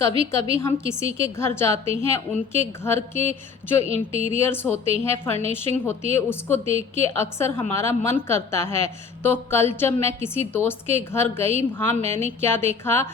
कभी कभी हम किसी के घर जाते हैं, उनके घर के जो इंटीरियर्स होते हैं, फर्निशिंग होती है, उसको देख के अक्सर हमारा मन करता है। तो कल जब मैं किसी दोस्त के घर गई, वहाँ मैंने क्या देखा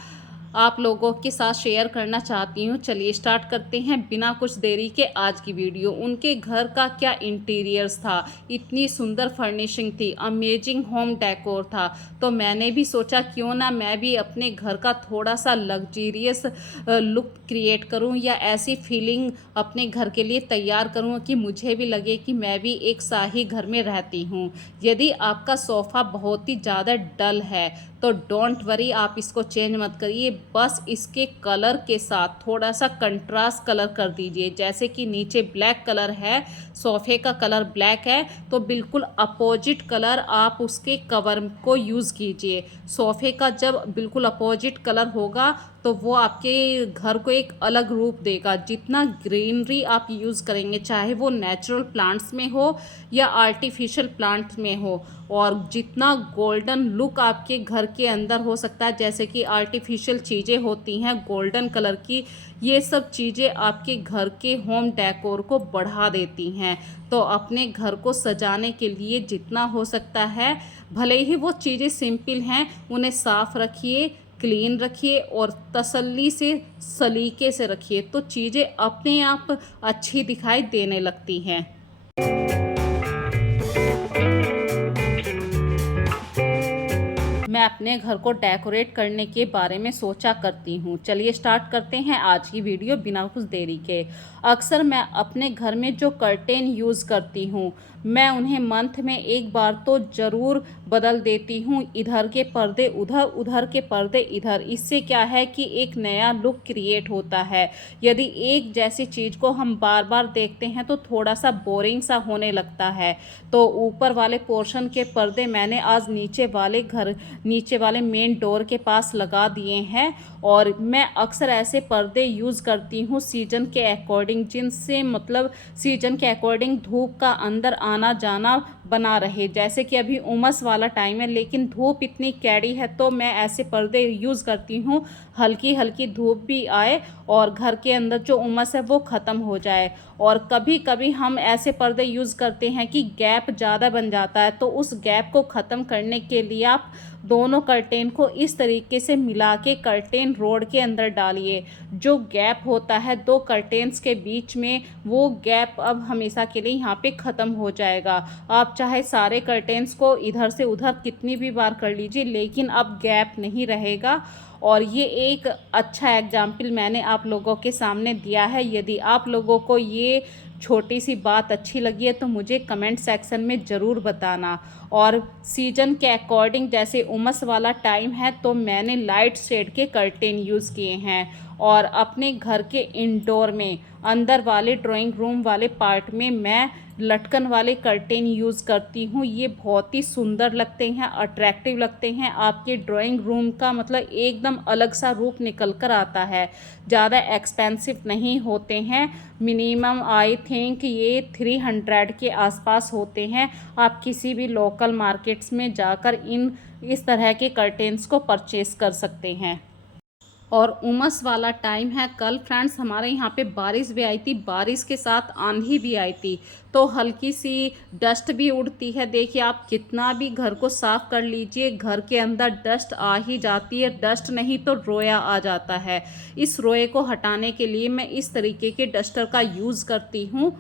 आप लोगों के साथ शेयर करना चाहती हूँ। चलिए स्टार्ट करते हैं बिना कुछ देरी के आज की वीडियो। उनके घर का क्या इंटीरियर्स था, इतनी सुंदर फर्निशिंग थी, अमेजिंग होम डेकोर था। तो मैंने भी सोचा क्यों ना मैं भी अपने घर का थोड़ा सा लग्जीरियस लुक क्रिएट करूं, या ऐसी फीलिंग अपने घर के लिए तैयार करूं कि मुझे भी लगे कि मैं भी एक शाही घर में रहती हूं। यदि आपका सोफ़ा बहुत ही ज़्यादा डल है तो डोंट वरी, आप इसको चेंज मत करिए, बस इसके कलर के साथ थोड़ा सा कंट्रास्ट कलर कर दीजिए। जैसे कि नीचे ब्लैक कलर है, सोफ़े का कलर ब्लैक है, तो बिल्कुल अपोजिट कलर आप उसके कवर को यूज़ कीजिए। सोफ़े का जब बिल्कुल अपोजिट कलर होगा तो वो आपके घर को एक अलग रूप देगा। जितना ग्रीनरी आप यूज़ करेंगे, चाहे वो नेचुरल प्लांट्स में हो या आर्टिफिशियल प्लांट्स में हो, और जितना गोल्डन लुक आपके घर के अंदर हो सकता है, जैसे कि आर्टिफिशियल चीज़ें होती हैं गोल्डन कलर की, ये सब चीज़ें आपके घर के होम डेकोर को बढ़ा देती हैं। तो अपने घर को सजाने के लिए जितना हो सकता है, भले ही वो चीज़ें सिंपल हैं, उन्हें साफ़ रखिए, क्लीन रखिए और तसल्ली से सलीके से रखिए, तो चीज़ें अपने आप अच्छी दिखाई देने लगती हैं। मैं अपने घर को डेकोरेट करने के बारे में सोचा करती हूँ। चलिए स्टार्ट करते हैं आज की वीडियो बिना कुछ देरी के। अक्सर मैं अपने घर में जो कर्टेन यूज़ करती हूँ, मैं उन्हें मंथ में एक बार तो ज़रूर बदल देती हूँ। इधर के पर्दे उधर, उधर के पर्दे इधर। इससे क्या है कि एक नया लुक क्रिएट होता है। यदि एक जैसी चीज़ को हम बार बार देखते हैं तो थोड़ा सा बोरिंग सा होने लगता है। तो ऊपर वाले पोर्शन के पर्दे मैंने आज नीचे वाले मेन डोर के पास लगा दिए हैं। और मैं अक्सर ऐसे पर्दे यूज़ करती हूँ सीजन के अकॉर्डिंग, जिनसे मतलब सीजन के अकॉर्डिंग धूप का अंदर आना जाना बना रहे। जैसे कि अभी उमस वाला टाइम है, लेकिन धूप इतनी कैडी है, तो मैं ऐसे पर्दे यूज़ करती हूँ, हल्की हल्की धूप भी आए और घर के अंदर जो उमस है वो ख़त्म हो जाए। और कभी कभी हम ऐसे पर्दे यूज़ करते हैं कि गैप ज़्यादा बन जाता है, तो उस गैप को ख़त्म करने के लिए आप दोनों कर्टेन को इस तरीके से मिला के कर्टेन रोड के अंदर डालिए। जो गैप होता है दो कर्टेन्स के बीच में, वो गैप अब हमेशा के लिए यहाँ पे ख़त्म हो जाएगा। आप चाहे सारे कर्टेन्स को इधर से उधर कितनी भी बार कर लीजिए, लेकिन अब गैप नहीं रहेगा। और ये एक अच्छा एग्जाम्पल मैंने आप लोगों के सामने दिया है। यदि आप लोगों को ये छोटी सी बात अच्छी लगी है तो मुझे कमेंट सेक्शन में ज़रूर बताना। और सीजन के अकॉर्डिंग, जैसे उमस वाला टाइम है, तो मैंने लाइट शेड के कर्टेन यूज़ किए हैं। और अपने घर के इंडोर में अंदर वाले ड्राइंग रूम वाले पार्ट में मैं लटकन वाले कर्टेन यूज़ करती हूँ। ये बहुत ही सुंदर लगते हैं, अट्रैक्टिव लगते हैं। आपके ड्राइंग रूम का मतलब एकदम अलग सा रूप निकल कर आता है। ज़्यादा एक्सपेंसिव नहीं होते हैं, मिनिमम आई थिंक ये 300 के आसपास होते हैं। आप किसी भी लोकल मार्केट्स में जाकर इस तरह के कर्टेन्स को परचेस कर सकते हैं। और उमस वाला टाइम है। कल फ्रेंड्स हमारे यहाँ पे बारिश भी आई थी, बारिश के साथ आंधी भी आई थी, तो हल्की सी डस्ट भी उड़ती है। देखिए, आप कितना भी घर को साफ़ कर लीजिए, घर के अंदर डस्ट आ ही जाती है। डस्ट नहीं तो रोया आ जाता है। इस रोए को हटाने के लिए मैं इस तरीके के डस्टर का यूज़ करती हूँ।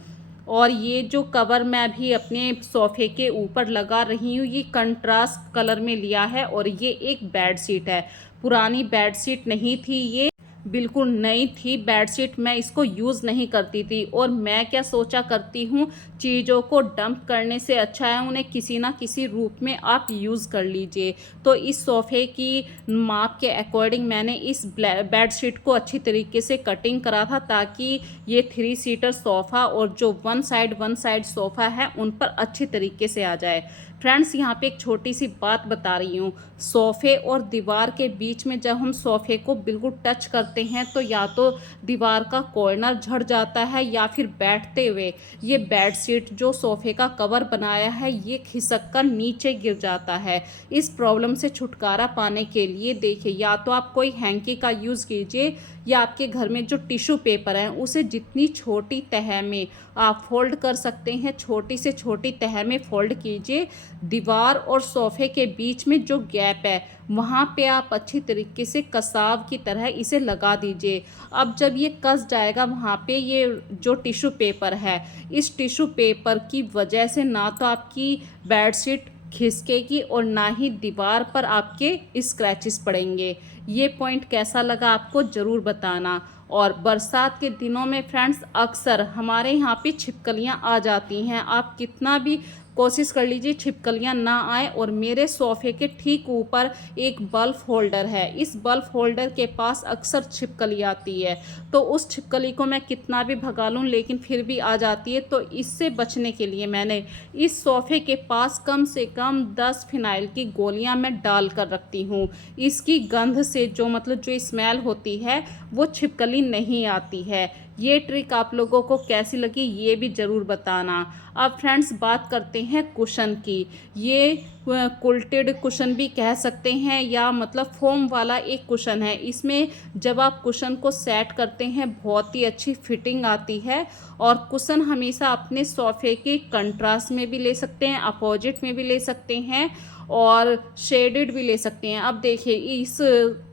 और ये जो कवर मैं अभी अपने सोफ़े के ऊपर लगा रही हूँ, ये कंट्रास्ट कलर में लिया है। और ये एक बेड शीट है, पुरानी बेड शीट नहीं थी, ये बिल्कुल नई थी बेडशीट। मैं इसको यूज़ नहीं करती थी। और मैं क्या सोचा करती हूँ, चीज़ों को डंप करने से अच्छा है उन्हें किसी ना किसी रूप में आप यूज़ कर लीजिए। तो इस सोफ़े की माप के अकॉर्डिंग मैंने इस बेडशीट को अच्छी तरीके से कटिंग करा था, ताकि ये 3 सीटर सोफ़ा और जो वन साइड सोफ़ा है उन पर अच्छी तरीके से आ जाए। फ्रेंड्स, यहाँ पे एक छोटी सी बात बता रही हूँ। सोफ़े और दीवार के बीच में जब हम सोफ़े को बिल्कुल टच करते हैं, तो या तो दीवार का कॉर्नर झड़ जाता है, या फिर बैठते हुए ये बेडशीट जो सोफ़े का कवर बनाया है, ये खिसक कर नीचे गिर जाता है। इस प्रॉब्लम से छुटकारा पाने के लिए देखिए, या तो आप कोई हैंकी का यूज़ कीजिए, या आपके घर में जो टिश्यू पेपर है उसे जितनी छोटी तह में आप फोल्ड कर सकते हैं, छोटी से छोटी तह में फोल्ड कीजिए। दीवार और सोफ़े के बीच में जो गैप है वहाँ पे आप अच्छी तरीके से कसाव की तरह इसे लगा दीजिए। अब जब ये कस जाएगा वहाँ पे, ये जो टिश्यू पेपर है, इस टिश्यू पेपर की वजह से ना तो आपकी बेडशीट खिसकेगी और ना ही दीवार पर आपके स्क्रैचेस पड़ेंगे। ये पॉइंट कैसा लगा आपको ज़रूर बताना। और बरसात के दिनों में फ्रेंड्स अक्सर हमारे यहाँ पे छिपकलियाँ आ जाती हैं। आप कितना भी कोशिश कर लीजिए छिपकलियाँ ना आए। और मेरे सोफ़े के ठीक ऊपर एक बल्ब होल्डर है, इस बल्ब होल्डर के पास अक्सर छिपकली आती है। तो उस छिपकली को मैं कितना भी भगा लूँ लेकिन फिर भी आ जाती है। तो इससे बचने के लिए मैंने इस सोफ़े के पास कम से कम 10 फिनाइल की गोलियां मैं डाल कर रखती हूँ। इसकी गंध से जो जो स्मेल होती है वो छिपकली नहीं आती है। ये ट्रिक आप लोगों को कैसी लगी ये भी ज़रूर बताना। अब फ्रेंड्स बात करते हैं कुशन की। ये कुल्टेड कुशन भी कह सकते हैं या फोम वाला एक कुशन है। इसमें जब आप कुशन को सेट करते हैं बहुत ही अच्छी फिटिंग आती है। और कुशन हमेशा अपने सोफ़े के कंट्रास्ट में भी ले सकते हैं, अपोजिट में भी ले सकते हैं और शेडेड भी ले सकते हैं। अब देखिए इस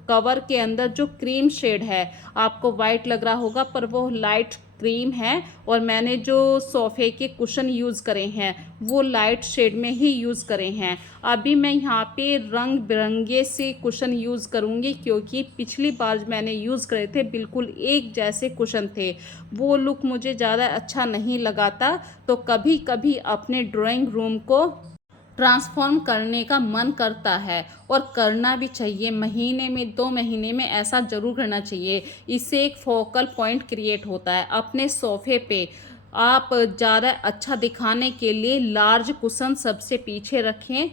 कवर के अंदर जो क्रीम शेड है, आपको वाइट लग रहा होगा पर वो लाइट क्रीम है। और मैंने जो सोफ़े के कुशन यूज़ करे हैं वो लाइट शेड में ही यूज़ करे हैं। अभी मैं यहाँ पे रंग बिरंगे से कुशन यूज़ करूँगी क्योंकि पिछली बार मैंने यूज़ करे थे बिल्कुल एक जैसे कुशन थे, वो लुक मुझे ज़्यादा अच्छा नहीं लगाता। तो कभी कभी अपने ड्राइंग रूम को ट्रांसफॉर्म करने का मन करता है और करना भी चाहिए। महीने में 2 महीने में ऐसा ज़रूर करना चाहिए। इससे एक फोकल पॉइंट क्रिएट होता है अपने सोफ़े पे। आप ज़्यादा अच्छा दिखाने के लिए लार्ज कुशन सबसे पीछे रखें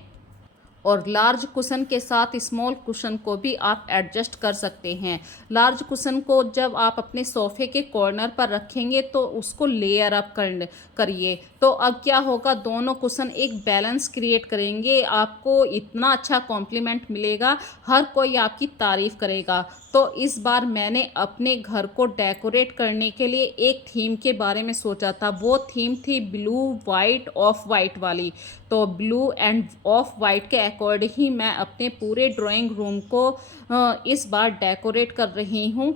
और लार्ज कुशन के साथ स्मॉल कुशन को भी आप एडजस्ट कर सकते हैं। लार्ज कुशन को जब आप अपने सोफ़े के कॉर्नर पर रखेंगे तो उसको लेयर अप करिए। तो अब क्या होगा, दोनों कुशन एक बैलेंस क्रिएट करेंगे, आपको इतना अच्छा कॉम्प्लीमेंट मिलेगा, हर कोई आपकी तारीफ़ करेगा। तो इस बार मैंने अपने घर को डेकोरेट करने के लिए एक थीम के बारे में सोचा था। वो थीम थी ब्लू वाइट ऑफ वाइट वाली। तो ब्लू एंड ऑफ वाइट के अकॉर्डिंग ही मैं अपने पूरे ड्राइंग रूम को इस बार डेकोरेट कर रही हूँ।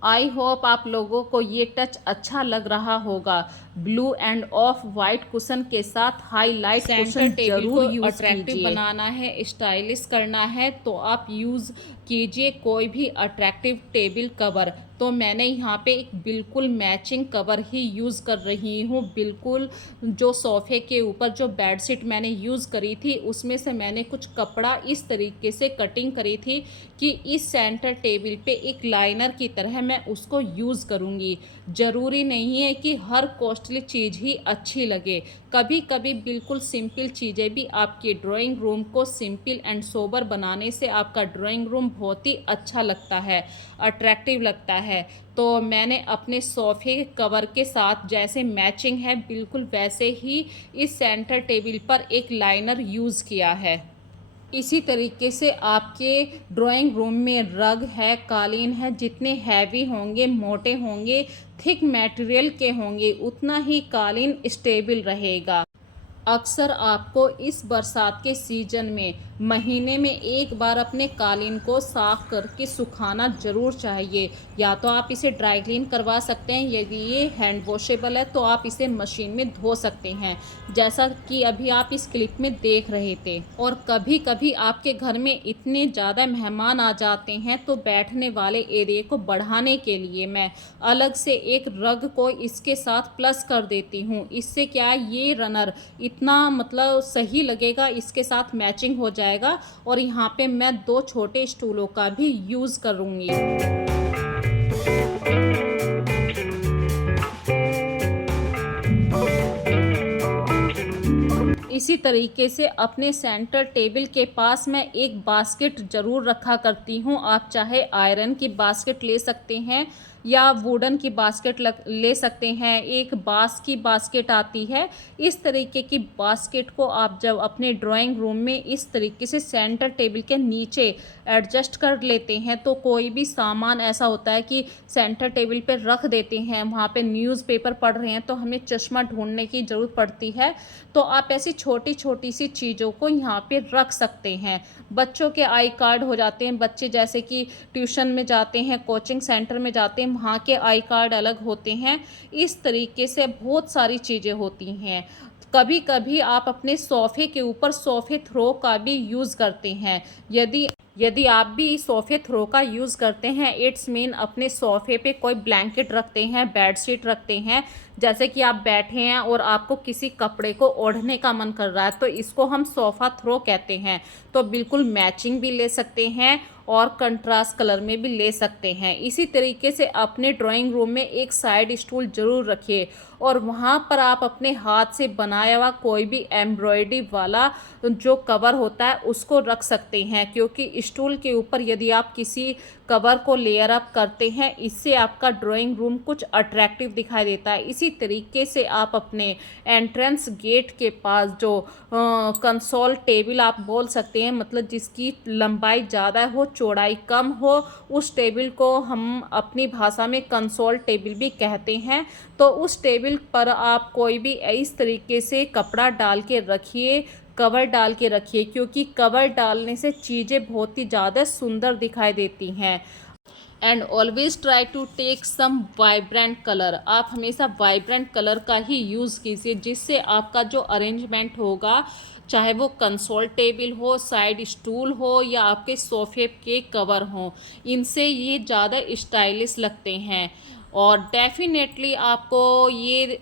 आई होप आप लोगों को ये टच अच्छा लग रहा होगा। Blue end of white cushion के साथ हाईलाइट कुशन जरूर यूज अट्रैक्टिव बनाना है, स्टाइलिश करना है तो आप यूज़ कीजिए कोई भी अट्रैक्टिव टेबल कवर। तो मैंने यहाँ पे एक बिल्कुल मैचिंग कवर ही यूज़ कर रही हूँ। बिल्कुल जो सोफ़े के ऊपर जो बेडशीट मैंने यूज़ करी थी उसमें से मैंने कुछ कपड़ा इस तरीके से कटिंग करी थी कि इस सेंटर टेबल पे एक लाइनर की तरह मैं उसको यूज़ करूँगी। ज़रूरी नहीं है कि हर कॉस्टली चीज़ ही अच्छी लगे, कभी कभी बिल्कुल सिंपल चीज़ें भी आपके ड्राइंग रूम को सिंपल एंड सोबर बनाने से आपका ड्राइंग रूम बहुत ही अच्छा लगता है, अट्रैक्टिव लगता है। तो मैंने अपने सोफ़े कवर के साथ जैसे मैचिंग है बिल्कुल वैसे ही इस सेंटर टेबल पर एक लाइनर यूज़ किया है। इसी तरीके से आपके ड्राइंग रूम में रग है, कालीन है, जितने हैवी होंगे, मोटे होंगे, थिक मटेरियल के होंगे, उतना ही कालीन स्टेबल रहेगा। अक्सर आपको इस बरसात के सीज़न में महीने में एक बार अपने कालीन को साफ़ करके सुखाना ज़रूर चाहिए। या तो आप इसे ड्राई क्लीन करवा सकते हैं, यदि ये हैंड वॉशेबल है तो आप इसे मशीन में धो सकते हैं जैसा कि अभी आप इस क्लिप में देख रहे थे। और कभी कभी आपके घर में इतने ज़्यादा मेहमान आ जाते हैं तो बैठने वाले एरिया को बढ़ाने के लिए मैं अलग से एक रग को इसके साथ प्लस कर देती हूँ। इससे क्या ये रनर इतना सही लगेगा, इसके साथ मैचिंग हो जाएगा। और यहाँ पे मैं 2 छोटे स्टूलों का भी यूज़ करूँगी। इसी तरीके से अपने सेंटर टेबल के पास मैं एक बास्केट ज़रूर रखा करती हूँ। आप चाहे आयरन की बास्केट ले सकते हैं या वुडन की बास्केट ले सकते हैं, एक बांस की बास्केट आती है। इस तरीके की बास्केट को आप जब अपने ड्राइंग रूम में इस तरीके से सेंटर टेबल के नीचे एडजस्ट कर लेते हैं, तो कोई भी सामान ऐसा होता है कि सेंटर टेबल पे रख देते हैं, वहाँ पे न्यूज़पेपर पढ़ रहे हैं तो हमें चश्मा ढूंढने की ज़रूरत पड़ती है, तो आप ऐसी छोटी छोटी सी चीज़ों को यहाँ पे रख सकते हैं। बच्चों के आई कार्ड हो जाते हैं, बच्चे जैसे कि ट्यूशन में जाते हैं, कोचिंग सेंटर में जाते हैं, वहाँ के आई कार्ड अलग होते हैं। इस तरीके से बहुत सारी चीज़ें होती हैं। कभी कभी आप अपने सोफ़े के ऊपर सोफ़े थ्रो का भी यूज़ करते हैं। यदि यदि आप भी सोफ़े थ्रो का यूज़ करते हैं, इट्स मीन अपने सोफ़े पे कोई ब्लैंकेट रखते हैं, बेडशीट रखते हैं, जैसे कि आप बैठे हैं और आपको किसी कपड़े को ओढ़ने का मन कर रहा है, तो इसको हम सोफ़ा थ्रो कहते हैं। तो बिल्कुल मैचिंग भी ले सकते हैं और कंट्रास्ट कलर में भी ले सकते हैं। इसी तरीके से अपने ड्राइंग रूम में एक साइड स्टूल ज़रूर रखिए और वहाँ पर आप अपने हाथ से बनाया हुआ कोई भी एम्ब्रॉयडरी वाला जो कवर होता है उसको रख सकते हैं, क्योंकि स्टूल के ऊपर यदि आप किसी कवर को लेयर अप करते हैं, इससे आपका ड्राइंग रूम कुछ अट्रैक्टिव दिखाई देता है। इसी तरीके से आप अपने एंट्रेंस गेट के पास जो कंसोल टेबल आप बोल सकते हैं, मतलब जिसकी लंबाई ज़्यादा हो चौड़ाई कम हो, उस टेबल को हम अपनी भाषा में कंसोल टेबल भी कहते हैं। तो उस टेबल पर आप कोई भी इस तरीके से कपड़ा डाल के रखिए, कवर डाल के रखिए, क्योंकि कवर डालने से चीज़ें बहुत ही ज़्यादा सुंदर दिखाई देती हैं। And always try to take some vibrant colour. आप हमेशा वाइब्रेंट कलर का ही यूज़ कीजिए, जिससे आपका जो अरेंजमेंट होगा, चाहे वो कंसोल टेबल हो, साइड स्टूल हो या आपके सोफ़े के कवर हों, इनसे ये ज़्यादा स्टाइलिश लगते हैं। और डेफिनेटली आपको ये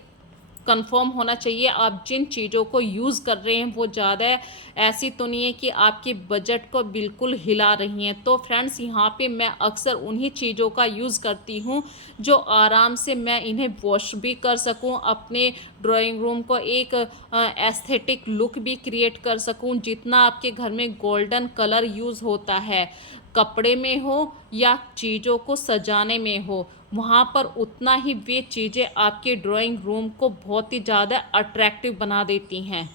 कंफर्म होना चाहिए आप जिन चीज़ों को यूज़ कर रहे हैं वो ज़्यादा ऐसी तो नहीं है कि आपके बजट को बिल्कुल हिला रही हैं। तो फ्रेंड्स, यहाँ पे मैं अक्सर उन्हीं चीज़ों का यूज़ करती हूँ जो आराम से मैं इन्हें वॉश भी कर सकूँ, अपने ड्राइंग रूम को एक एस्थेटिक लुक भी क्रिएट कर सकूँ। जितना आपके घर में गोल्डन कलर यूज़ होता है, कपड़े में हो या चीज़ों को सजाने में हो, वहाँ पर उतना ही वे चीज़ें आपके ड्राइंग रूम को बहुत ही ज़्यादा अट्रैक्टिव बना देती हैं।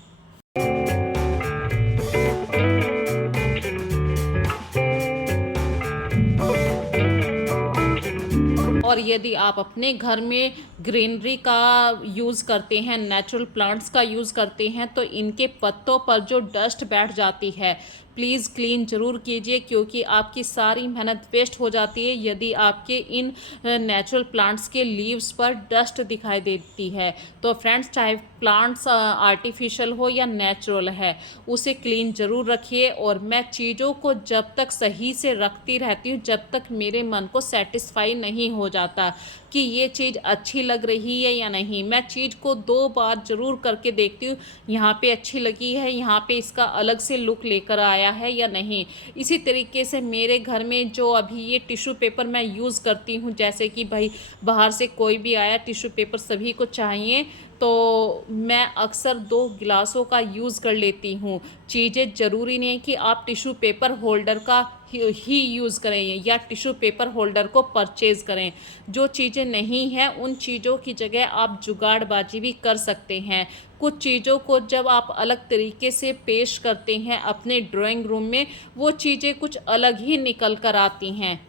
और यदि आप अपने घर में ग्रीनरी का यूज़ करते हैं, नेचुरल प्लांट्स का यूज़ करते हैं, तो इनके पत्तों पर जो डस्ट बैठ जाती है, प्लीज़ क्लीन ज़रूर कीजिए, क्योंकि आपकी सारी मेहनत वेस्ट हो जाती है यदि आपके इन नेचुरल प्लांट्स के लीव्स पर डस्ट दिखाई देती है। तो फ्रेंड्स, चाहे प्लांट्स आर्टिफिशियल हो या नेचुरल है, उसे क्लीन ज़रूर रखिए। और मैं चीज़ों को जब तक सही से रखती रहती हूँ, जब तक मेरे मन को सेटिस्फाई नहीं हो जाता कि ये चीज़ अच्छी लग रही है या नहीं। मैं चीज़ को 2 बार ज़रूर करके देखती हूँ, यहाँ पे अच्छी लगी है, यहाँ पे इसका अलग से लुक लेकर आया है या नहीं। इसी तरीके से मेरे घर में जो अभी ये टिश्यू पेपर मैं यूज़ करती हूँ, जैसे कि भाई बाहर से कोई भी आया, टिश्यू पेपर सभी को चाहिए, तो मैं अक्सर 2 गिलासों का यूज़ कर लेती हूँ। चीज़ें ज़रूरी नहीं है कि आप टिश्यू पेपर होल्डर का ही यूज़ करें या टिश्यू पेपर होल्डर को परचेज़ करें। जो चीज़ें नहीं हैं, उन चीज़ों की जगह आप जुगाड़बाजी भी कर सकते हैं। कुछ चीज़ों को जब आप अलग तरीके से पेश करते हैं अपने ड्राइंग रूम में, वो चीज़ें कुछ अलग ही निकल कर आती हैं।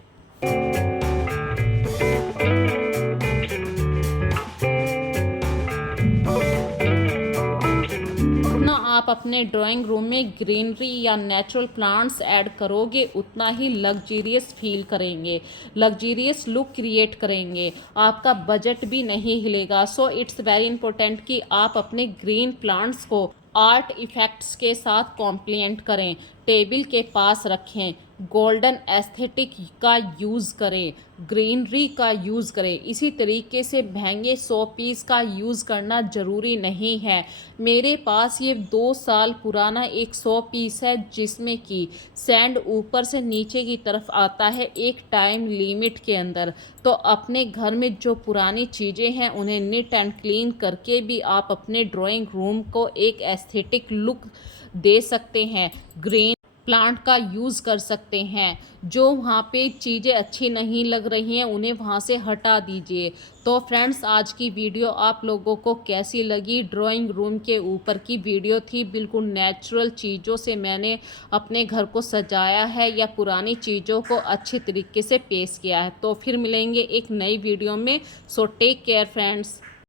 जितना आप अपने ड्राइंग रूम में ग्रीनरी या नेचुरल प्लांट्स ऐड करोगे, उतना ही लग्जीरियस फील करेंगे, लग्जीरियस लुक क्रिएट करेंगे, आपका बजट भी नहीं हिलेगा। सो इट्स वेरी इंपॉर्टेंट कि आप अपने ग्रीन प्लांट्स को आर्ट इफ़ेक्ट्स के साथ कॉम्प्लीमेंट करें, टेबल के पास रखें, गोल्डन एस्थेटिक का यूज़ करें, ग्रीनरी का यूज़ करें। इसी तरीके से महंगे 100 पीस का यूज़ करना ज़रूरी नहीं है। मेरे पास ये 2 साल पुराना एक 100 पीस है, जिसमें कि सैंड ऊपर से नीचे की तरफ आता है एक टाइम लिमिट के अंदर। तो अपने घर में जो पुरानी चीज़ें हैं उन्हें नीट एंड क्लीन करके भी आप अपने ड्राइंग रूम को एक एस्थेटिक लुक दे सकते हैं। प्लांट का यूज़ कर सकते हैं। जो वहाँ पे चीज़ें अच्छी नहीं लग रही हैं उन्हें वहाँ से हटा दीजिए। तो फ्रेंड्स, आज की वीडियो आप लोगों को कैसी लगी? ड्राइंग रूम के ऊपर की वीडियो थी। बिल्कुल नेचुरल चीज़ों से मैंने अपने घर को सजाया है या पुरानी चीज़ों को अच्छे तरीके से पेश किया है। तो फिर मिलेंगे एक नई वीडियो में। So take care friends.